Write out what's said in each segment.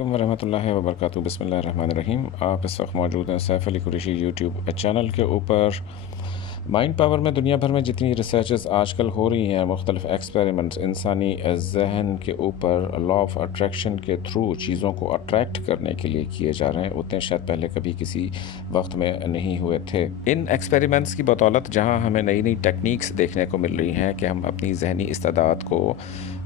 वरहमतुल्लाहि वबरकातुहू। बिस्मिल्लाहिर्रहमानिर्रहीम। आप इस वक्त मौजूद हैं सैफ अली कुरैशी यूट्यूब चैनल के ऊपर। माइंड पावर में दुनिया भर में जितनी रिसर्चेस आजकल हो रही हैं, मुख्तलिफ एक्सपेरिमेंट्स इंसानी जहन के ऊपर लॉ ऑफ अट्रैक्शन के थ्रू चीज़ों को अट्रैक्ट करने के लिए किए जा रहे हैं, उतने शायद पहले कभी किसी वक्त में नहीं हुए थे। इन एक्सपेरिमेंट्स की बदौलत जहाँ हमें नई नई टेक्निक्स देखने को मिल रही हैं कि हम अपनी जहनी इस्तेदाद को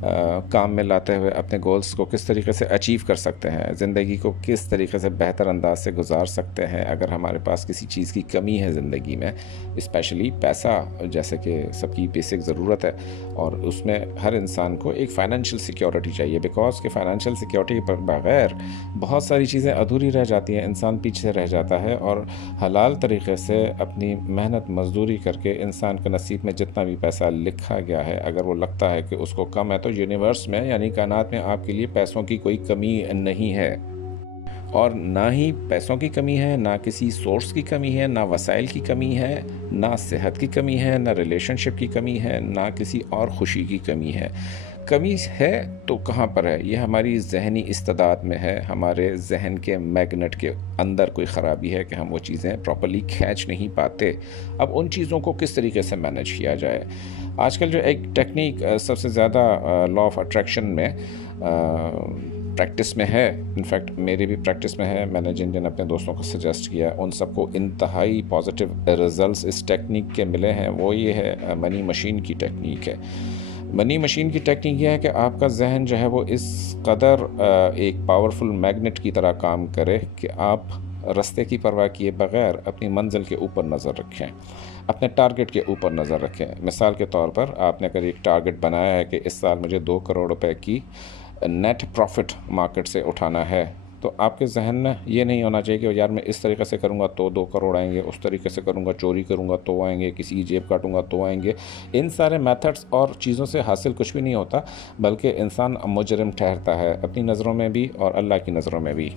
काम में लाते हुए अपने गोल्स को किस तरीके से अचीव कर सकते हैं, ज़िंदगी को किस तरीके से बेहतर अंदाज से गुजार सकते हैं। अगर हमारे पास किसी चीज़ की कमी है ज़िंदगी में, स्पेशली पैसा, जैसे कि सबकी बेसिक ज़रूरत है, और उसमें हर इंसान को एक फ़ाइनेंशियल सिक्योरिटी चाहिए, बिकॉज कि फ़ाइनेंशियल सिक्योरिटी के बगैर बहुत सारी चीज़ें अधूरी रह जाती हैं, इंसान पीछे रह जाता है। और हलाल तरीके से अपनी मेहनत मजदूरी करके इंसान के नसीब में जितना भी पैसा लिखा गया है, अगर वो लगता है कि उसको कम है, तो यूनिवर्स में यानी कायनात में आपके लिए पैसों की कोई कमी नहीं है। और ना ही पैसों की कमी है, ना किसी सोर्स की कमी है, ना वसाइल की कमी है, ना सेहत की कमी है, ना रिलेशनशिप की कमी है, ना किसी और खुशी की कमी है। कमी है तो कहाँ पर है? ये हमारी जहनी इस्तेदाद में है, हमारे जहन के मैग्नेट के अंदर कोई ख़राबी है कि हम वो चीज़ें प्रॉपर्ली खींच नहीं पाते। अब उन चीज़ों को किस तरीके से मैनेज किया जाए? आजकल जो एक टेक्निक सबसे ज़्यादा लॉ ऑफ अट्रैक्शन में प्रैक्टिस में है, इनफैक्ट मेरी भी प्रैक्टिस में है, मैंने जिन जिन अपने दोस्तों को सजेस्ट किया उन सबको इंतहाई पॉजिटिव रिजल्ट्स इस टेक्निक के मिले हैं, वो ये है मनी मशीन की टेक्निक है। मनी मशीन की टेक्निक यह है कि आपका जहन जो है वो इस कदर एक पावरफुल मैग्नेट की तरह काम करे कि आप रास्ते की परवाह किए बगैर अपनी मंजिल के ऊपर नज़र रखें, अपने टारगेट के ऊपर नज़र रखें। मिसाल के तौर पर आपने अगर एक टारगेट बनाया है कि इस साल मुझे 2 करोड़ रुपए की नेट प्रॉफिट मार्केट से उठाना है, तो आपके जहन में ये नहीं होना चाहिए कि यार मैं इस तरीके से करूँगा तो 2 करोड़ आएंगे, उस तरीके से करूँगा, चोरी करूँगा तो आएंगे, किसी की जेब काटूँगा तो आएंगे। इन सारे मेथड्स और चीज़ों से हासिल कुछ भी नहीं होता, बल्कि इंसान मुजरिम ठहरता है अपनी नज़रों में भी और अल्लाह की नज़रों में भी।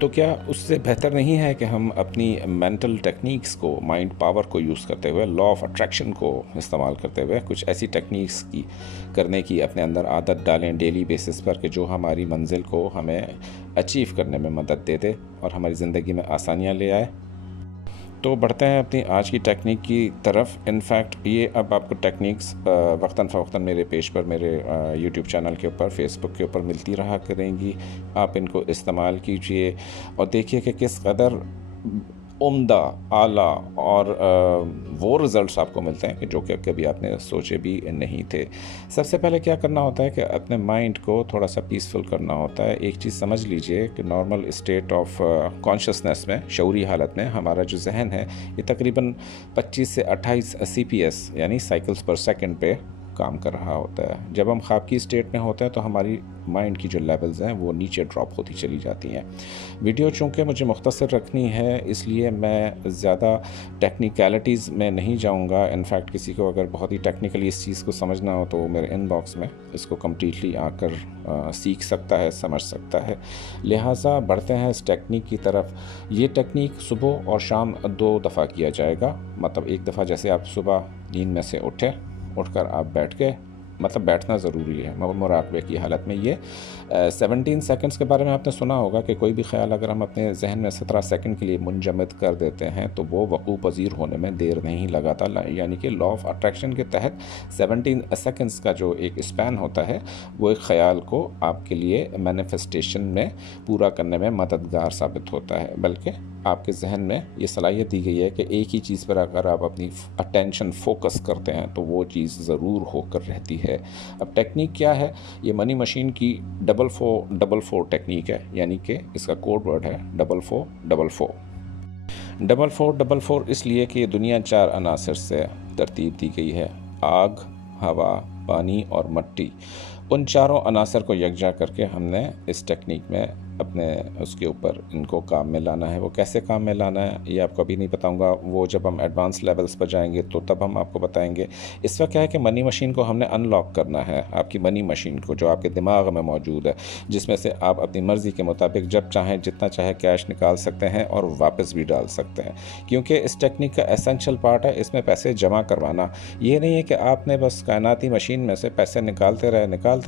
तो क्या उससे बेहतर नहीं है कि हम अपनी मेंटल टेक्निक्स को, माइंड पावर को यूज़ करते हुए, लॉ ऑफ अट्रैक्शन को इस्तेमाल करते हुए कुछ ऐसी टेक्निक्स की करने की अपने अंदर आदत डालें डेली बेसिस पर कि जो हमारी मंजिल को हमें अचीव करने में मदद दे दे और हमारी ज़िंदगी में आसानियाँ ले आए। तो बढ़ते हैं अपनी आज की टेक्निक की तरफ। इनफैक्ट ये अब आपको टेक्निक्स वक्तन फ़वक्तन मेरे पेज पर, मेरे यूट्यूब चैनल के ऊपर, फेसबुक के ऊपर मिलती रहा करेंगी। आप इनको इस्तेमाल कीजिए और देखिए कि किस कदर उम्दा, आला और वो रिज़ल्ट्स आपको मिलते हैं कि जो कि कभी आपने सोचे भी नहीं थे। सबसे पहले क्या करना होता है कि अपने माइंड को थोड़ा सा पीसफुल करना होता है। एक चीज़ समझ लीजिए कि नॉर्मल स्टेट ऑफ कॉन्शियसनेस में, शऊरी हालत में, हमारा जो जहन है ये तकरीबन 25 से 28 CPS यानी साइकिल्स पर सेकंड पे काम कर रहा होता है। जब हम ख्वाब की स्टेट में होते हैं तो हमारी माइंड की जो लेवल्स हैं वो नीचे ड्रॉप होती चली जाती हैं। वीडियो चूँकि मुझे मुख्तसर रखनी है, इसलिए मैं ज़्यादा टेक्निकलिटीज़ में नहीं जाऊँगा। इनफैक्ट किसी को अगर बहुत ही टेक्निकली इस चीज़ को समझना हो तो मेरे इनबॉक्स में इसको कम्प्लीटली आकर सीख सकता है, समझ सकता है। लिहाजा बढ़ते हैं इस टेक्निक की तरफ। ये टेक्निक सुबह और शाम 2 दफ़ा किया जाएगा। मतलब एक दफ़ा जैसे आप सुबह नींद में से उठकर आप बैठ के, मतलब बैठना ज़रूरी है मुराक़बे की हालत में। ये 17 सेकंड्स के बारे में आपने सुना होगा कि कोई भी ख्याल अगर हम अपने जहन में 17 सेकंड के लिए मुंजमद कर देते हैं तो वो वक़ूअ पज़ीर होने में देर नहीं लगाता। यानी कि लॉ ऑफ अट्रैक्शन के तहत 17 सेकंड्स का जो एक स्पैन होता है वो एक ख़याल को आपके लिए मैनिफेस्टेशन में पूरा करने में मददगार साबित होता है। बल्कि आपके जहन में ये सलाहियत दी गई है कि एक ही चीज़ पर अगर आप अपनी अटेंशन फोकस करते हैं तो वो चीज़ ज़रूर होकर रहती है। अब टेक्निक क्या है? ये मनी मशीन की 444 टेक्निक है, यानी कि इसका कोड वर्ड है 4444। 4444 इसलिए कि दुनिया 4 अनासर से तरतीब दी गई है: आग, हवा, पानी और मिट्टी। उन चारों अनासर को यकजा करके हमने इस टेक्निक में अपने उसके ऊपर इनको काम में लाना है। वो कैसे काम में लाना है ये आपको अभी नहीं बताऊंगा, वो जब हम एडवांस लेवल्स पर जाएंगे तो तब हम आपको बताएंगे। इस वक्त क्या है कि मनी मशीन को हमने अनलॉक करना है, आपकी मनी मशीन को जो आपके दिमाग में मौजूद है, जिसमें से आप अपनी मर्ज़ी के मुताबिक जब चाहें जितना चाहे कैश निकाल सकते हैं और वापस भी डाल सकते हैं। क्योंकि इस टेक्निक का एसेंशियल पार्ट है इसमें पैसे जमा करवाना। ये नहीं है कि आपने बस कायनाती मशीन में से पैसे निकालते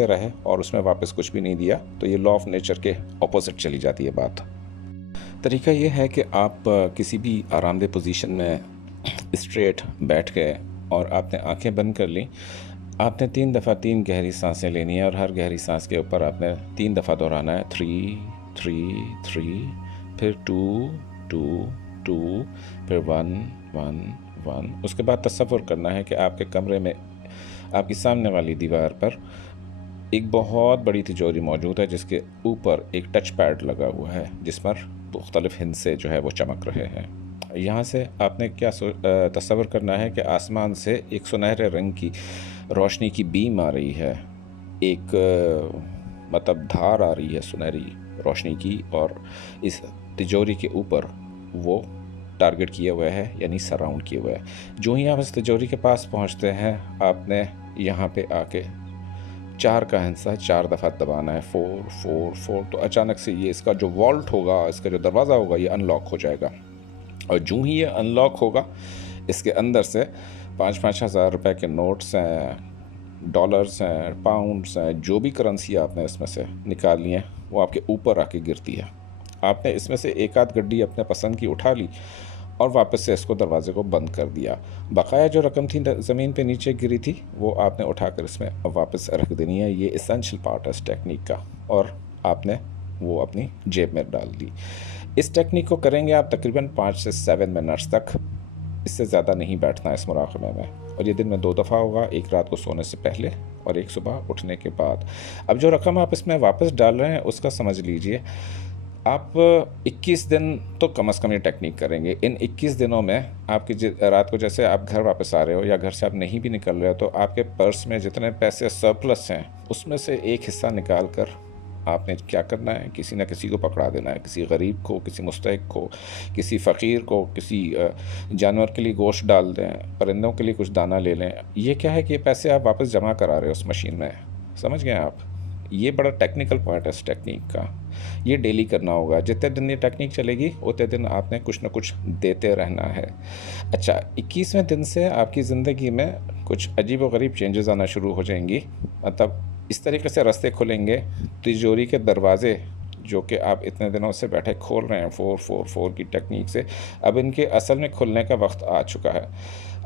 रहे और उसमें वापस कुछ भी नहीं दिया, तो ये लॉ ऑफ नेचर के अपोजिट चली जाती है बात। तरीका ये है कि आप किसी भी आरामदेह पोजीशन में स्ट्रेट बैठ गए और आपने आंखें बंद कर ली। आपने 3 दफ़ा 3 गहरी सांसें लेनी है और हर गहरी सांस के ऊपर आपने 3 दफ़ा दोहराना है 3 3 3, फिर 2 2 2, फिर 1 1 1। उसके बाद तसव्वुर करना है कि आपके कमरे में आपकी सामने वाली दीवार पर एक बहुत बड़ी तिजोरी मौजूद है जिसके ऊपर एक टच पैड लगा हुआ है जिस पर मुख्तलिफ हिस्से जो है वो चमक रहे हैं। यहाँ से आपने क्या तसव्वुर करना है कि आसमान से एक सुनहरे रंग की रोशनी की बीम आ रही है, एक मतलब धार आ रही है सुनहरी रोशनी की, और इस तिजोरी के ऊपर वो टारगेट किया हुआ है यानी सराउंड किया हुआ है। जो ही आप इस तिजोरी के पास पहुँचते हैं आपने यहाँ पे आके 4 का हिस्सा 4 दफ़ा दबाना है, 4 4 4। तो अचानक से ये इसका जो वॉल्ट होगा, इसका जो दरवाज़ा होगा, ये अनलॉक हो जाएगा। और जो ही ये अनलॉक होगा इसके अंदर से 5-5 हज़ार रुपये के नोट्स हैं, डॉलर्स हैं, पाउंड्स हैं, जो भी करेंसी आपने इसमें से निकालनी है वो आपके ऊपर आके गिरती है। आपने इसमें से एक आध गड्डी अपने पसंद की उठा ली और वापस से इसको दरवाज़े को बंद कर दिया। बकाया जो रकम थी ज़मीन पे नीचे गिरी थी वो आपने उठाकर इसमें वापस रख देनी है। ये एसेंशियल पार्ट है इस टेक्निक का, और आपने वो अपनी जेब में डाल दी। इस टेक्निक को करेंगे आप तकरीबन 5 से 7 मिनट्स तक, इससे ज़्यादा नहीं बैठना इस मुराक़बे में। और ये दिन में 2 दफ़ा होगा, एक रात को सोने से पहले और एक सुबह उठने के बाद। अब जो रकम आप इसमें वापस डाल रहे हैं उसका समझ लीजिए आप 21 दिन तो कम से कम ये टेक्निक करेंगे। इन 21 दिनों में आपकी रात को जैसे आप घर वापस आ रहे हो या घर से आप नहीं भी निकल रहे हो तो आपके पर्स में जितने पैसे सरप्लस हैं उसमें से एक हिस्सा निकाल कर आपने क्या करना है, किसी न किसी को पकड़ा देना है। किसी गरीब को, किसी मुस्तहिक को, किसी फ़कीर को, किसी जानवर के लिए गोश्त डाल दें, परिंदों के लिए कुछ दाना ले लें। ये क्या है कि ये पैसे आप वापस जमा करा रहे हो उस मशीन में, समझ गए आप। ये बड़ा टेक्निकल पार्ट है इस टेक्निक का। ये डेली करना होगा। जितने दिन ये टेक्निक चलेगी उतने दिन आपने कुछ न कुछ देते रहना है। अच्छा, 21वें दिन से आपकी ज़िंदगी में कुछ अजीब व गरीब चेंजेस आना शुरू हो जाएंगी। मतलब इस तरीके से रास्ते खुलेंगे, तिजोरी के दरवाज़े जो कि आप इतने दिनों से बैठे खोल रहे हैं 4-4-4 की टेक्निक से, अब इनके असल में खुलने का वक्त आ चुका है।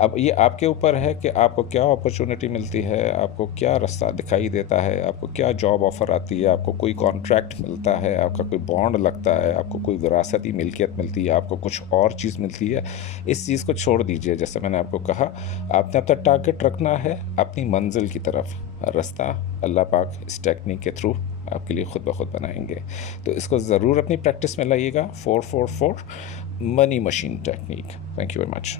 अब ये आपके ऊपर है कि आपको क्या अपॉर्चुनिटी मिलती है, आपको क्या रास्ता दिखाई देता है, आपको क्या जॉब ऑफ़र आती है, आपको कोई कॉन्ट्रैक्ट मिलता है, आपका कोई बॉन्ड लगता है, आपको कोई विरासती मिल्कियत मिलती है, आपको कुछ और चीज़ मिलती है। इस चीज़ को छोड़ दीजिए। जैसे मैंने आपको कहा, आपने अपना टारगेट रखना है अपनी मंजिल की तरफ। रास्ता अल्लाह पाक इस टेक्निक के थ्रू आपके लिए ख़ुद ब खुद बनाएंगे। तो इसको ज़रूर अपनी प्रैक्टिस में लाइएगा। 4-4-4 money machine technique. Thank you very much.